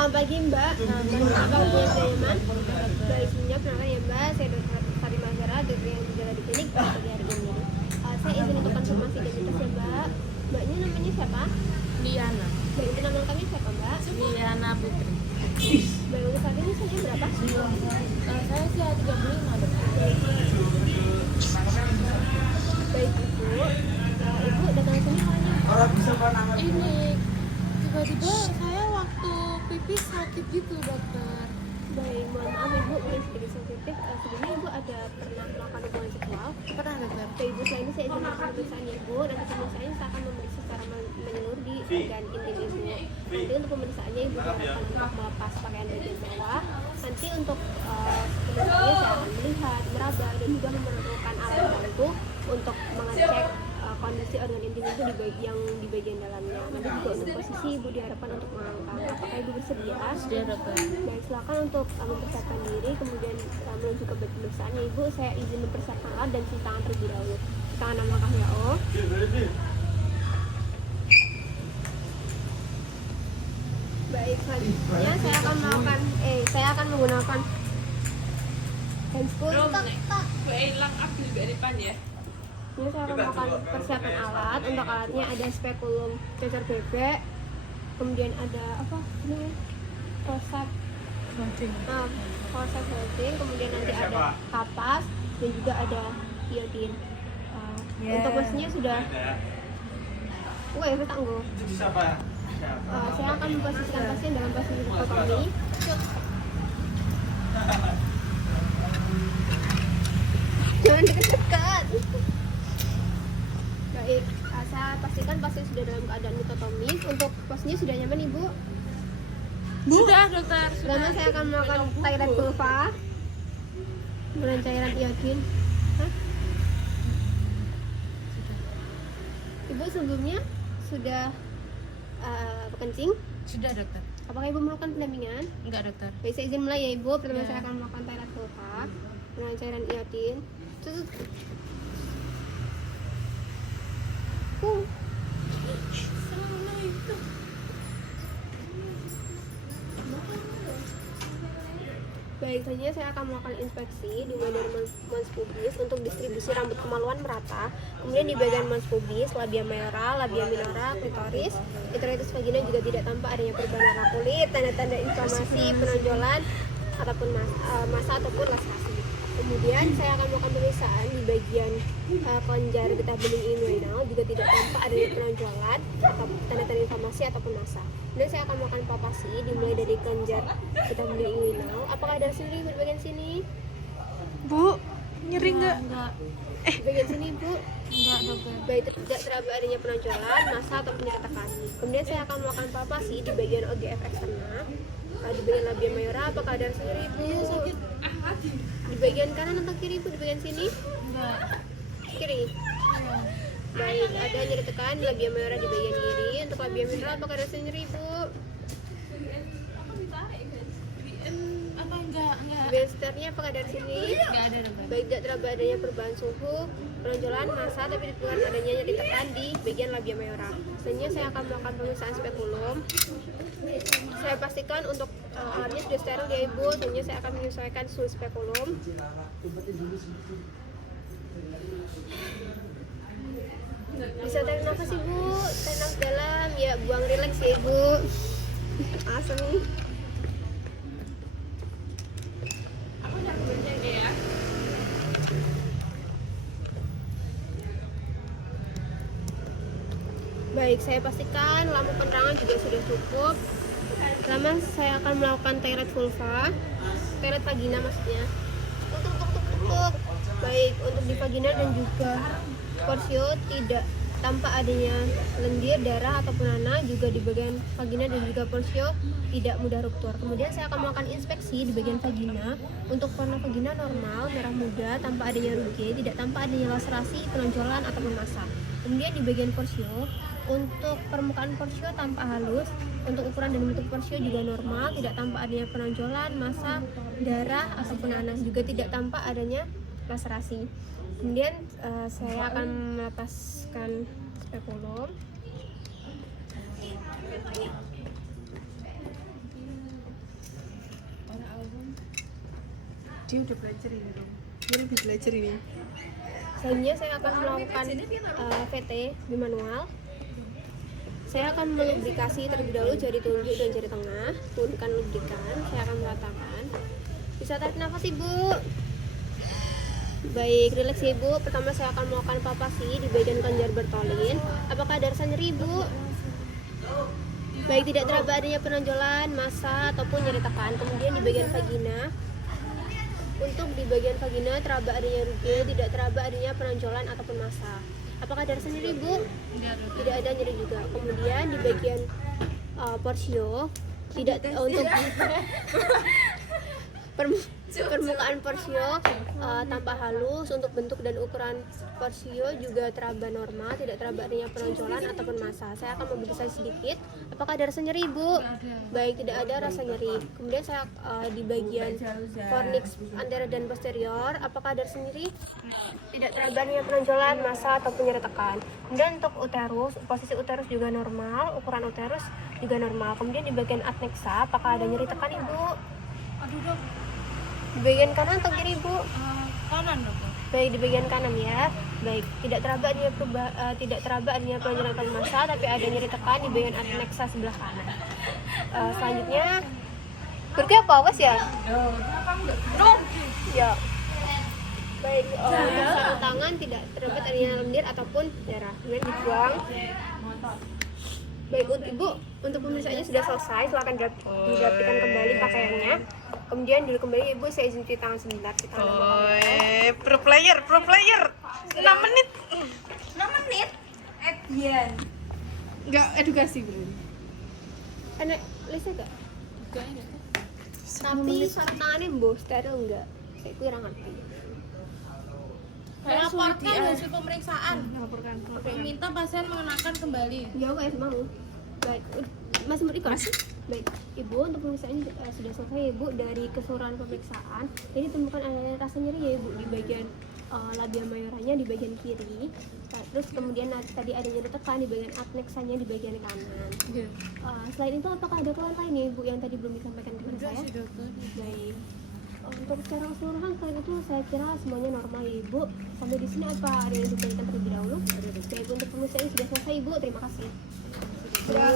Selamat pagi Mbak, Abang punya Yaman. Baik, sebelumnya perkenalkan ya Mbak, saya Dr. Fatimah Zahra, dokter yang berjaga di klinik pada pagi hari ini. Saya izin untuk konfirmasi identitas ya Mbak. Mbaknya namanya siapa? Liana. Baik, untuk nama lengkapnya siapa Mbak? Liana Putri. Baik, untuk saat ini usianya berapa? Saya usia 35 dok. Baik Ibu, Ibu datang ke sini awalnya? Ini tiba-tiba saya waktu pipis sakit gitu dokter. Baik, mohon maaf Ibu, mungkin sedikit sensitif. Sebelumnya Ibu ada pernah melakukan hubungan seksual? Pernah dokter? Baik Ibu, setelah ini saya izin untuk pemeriksaan Ibu, dan pemeriksaan saya akan memeriksa secara menyeluruh di bagian intim Ibu. Nanti untuk pemeriksaannya Ibu diharapkan untuk melepas pakaian bagian bawah. Nanti untuk pemeriksaannya saya akan melihat, meraba, dan juga memerlukan alat bantu untuk mengecek kondisi organ intim itu yang di bagian dalamnya. Nanti juga untuk posisi Ibu diharapkan untuk mengangkat. Apakah Ibu bersedia? Sudah dokter. Baik, silakan untuk mempersiapkan diri, kemudian menuju ke pemeriksaannya Ibu. Saya izin mempersiapkan alat dan cuci tangan terlebih dahulu. Cuci tangan 6 langkah ya O. Baik, selanjutnya saya akan menggunakan hand spool. Ini saya akan melakukan persiapan alat. Untuk alatnya ada spekulum cecer bebek, kemudian ada apa ini kosep holding, kemudian nanti ada kapas dan juga ada iodin. Untuk mesinnya sudah tanggo. Saya akan memposisikan pasien dalam posisi dikotomi. Jangan dekat-dekat. Baik, saya pastikan pasien sudah dalam keadaan dikotomi. Untuk posisinya sudah nyaman Ibu? Sudah dokter. Pertama saya akan melakukan thyroid vulva dengan cairan iodin. Ibu sebelumnya sudah kencing? Sudah dokter. Apakah Ibu melakukan pendampingan? Enggak dokter. Baik, saya izin mulai ya Ibu. Pertama Ya. saya akan melakukan thyroid vulva dengan cairan iodin. Baik, selanjutnya saya akan melakukan inspeksi dimulai dari mons pubis untuk distribusi rambut kemaluan merata, kemudian di bagian mons pubis, labia mayora, labia minora, klitoris, introitus vagina juga tidak tampak adanya perubahan warna kulit, tanda-tanda inflamasi, penonjolan ataupun masa ataupun laserasi. Kemudian saya akan melakukan pemeriksaan di bagian kelenjar getah bening inguinal, juga tidak tampak adanya penonjolan atau tanda-tanda inflamasi ataupun massa. Kemudian saya akan melakukan palpasi dimulai dari kelenjar getah bening inguinal. Apakah ada nyeri di bagian sini? Bu, nyeri enggak? Enggak. Di bagian sini Bu? Enggak dokter. Baik, tidak teraba adanya penonjolan, massa ataupun nyeri tekan. Kemudian saya akan melakukan palpasi di bagian OGF eksterna, di bagian labia mayora. Apakah ada nyeri Bu? Iya sakit. Di bagian kanan atau kiri Bu? Di bagian sini? Enggak. Kiri. Iya. Baik, ada nyeri tekan di labia mayora di bagian kiri. Untuk labia minora apakah ada nyeri Bu? Apa enggak? Di bagian sekitarnya apakah ada di sini? Enggak ada dokter. Baik, tidak teraba adanya perubahan suhu, penonjolan, massa, tapi bukan adanya nyeri tekan di bagian labia mayora. Selanjutnya saya akan melakukan pemeriksaan spekulum. Saya pastikan untuk alatnya sudah steril ya Ibu. Selanjutnya saya akan menyesuaikan suhu spekulum. Bisa tarik nafas Ibu, tarik nafas dalam, ya buang rileks ya Ibu. Asem. Baik, saya pastikan lampu penerangan juga sudah cukup. Pertama saya akan melakukan thyroid vulva, thyroid vagina maksudnya. Tuk. Baik, untuk di vagina dan juga porsio tidak tampak adanya lendir, darah ataupun nanah, juga di bagian vagina dan juga porsio tidak mudah ruptur. Kemudian saya akan melakukan inspeksi di bagian vagina. Untuk warna vagina normal, merah muda, tanpa adanya ruge, tidak tampak adanya laserasi, penonjolan ataupun massa. Kemudian di bagian porsio, untuk permukaan porsio tampak halus, untuk ukuran dan bentuk porsio juga normal, tidak tampak adanya penonjolan, massa, darah ataupun nanah, juga tidak tampak adanya laserasi. Kemudian saya akan melepaskan spekulum. Dia udah belajar ini dong. Dia lebih belajar ini. Selanjutnya saya akan melakukan VT bimanual. Saya akan melubrikasi terlebih dahulu jari telunjuk dan jari tengah. Turunkan lubrikan, saya akan meratakan. Bisa tarik nafas Ibu. Baik, rileks ya Ibu. Pertama saya akan melakukan palpasi di bagian kelenjar bertolin. Apakah ada rasa nyeri Ibu? Baik, tidak teraba adanya penonjolan, massa ataupun nyeri tekan. Kemudian di bagian vagina. Untuk di bagian vagina teraba adanya ruge, tidak teraba adanya penonjolan ataupun massa. Apakah ada rasa nyeri Bu? Tidak ada nyeri juga. Kemudian di bagian porsio tidak untuk permukaan porsio tampak halus. Untuk bentuk dan ukuran porsio juga teraba normal, tidak teraba adanya penonjolan ataupun massa. Saya akan memberi sedikit. Apakah ada rasa nyeri Bu? Baik, tidak ada rasa nyeri. Kemudian saya di bagian fornix anterior dan posterior, apakah ada rasa nyeri? Tidak teraba adanya penonjolan, massa ataupun nyeri tekan. Kemudian untuk uterus, posisi uterus juga normal, ukuran uterus juga normal. Kemudian di bagian adnexa, apakah ada nyeri tekan Ibu? Aduh dok, Di bagian kanan atau kiri Bu? kanan dok. Baik, di bagian kanan ya. Baik, tidak teraba adanya penonjolan atau massa, tapi ada nyeri tekan di bagian adnexa sebelah kanan. Selanjutnya, berarti apa awas ya? Kenapa enggak? Ya. Baik, untuk sarung tangan tidak terdapat adanya lendir ataupun darah. Kemudian dibuang. Baik, Ibu, untuk pemeriksaannya sudah selesai. Silakan dirapikan kembali pakaiannya. Kemudian dulu kembali Ibu, saya izin cuci tangan sebentar. Kita Pro player. 6 menit. 6 menit. Edian. Enggak edukasi bro. Ada listnya gak? Enggak ini. Tapi sarung tangannya Bu, steril enggak? Saya kurang ngerti. Melaporkan hasil pemeriksaan. Laporkan. Meminta pasien mengenakan kembali. Jauh ya mau. Baik, masih berikut. Baik, Ibu, untuk pemeriksaan sudah selesai Ibu. Dari keseluruhan pemeriksaan ini ditemukan ada rasa nyeri ya Ibu di bagian labia majoranya di bagian kiri. Terus kemudian tadi ada nyeri tekan di bagian adnexanya di bagian kanan. Selain itu apakah ada keluhan lain ya Ibu yang tadi belum disampaikan kepada saya? Baik. Untuk secara keseluruhan selain itu saya kira semuanya normal ya Ibu. Sampai di sini apa ada yang ditanyakan terlebih dahulu? Baik, untuk pemeriksaan sudah selesai Ibu. Terima kasih. Sudah.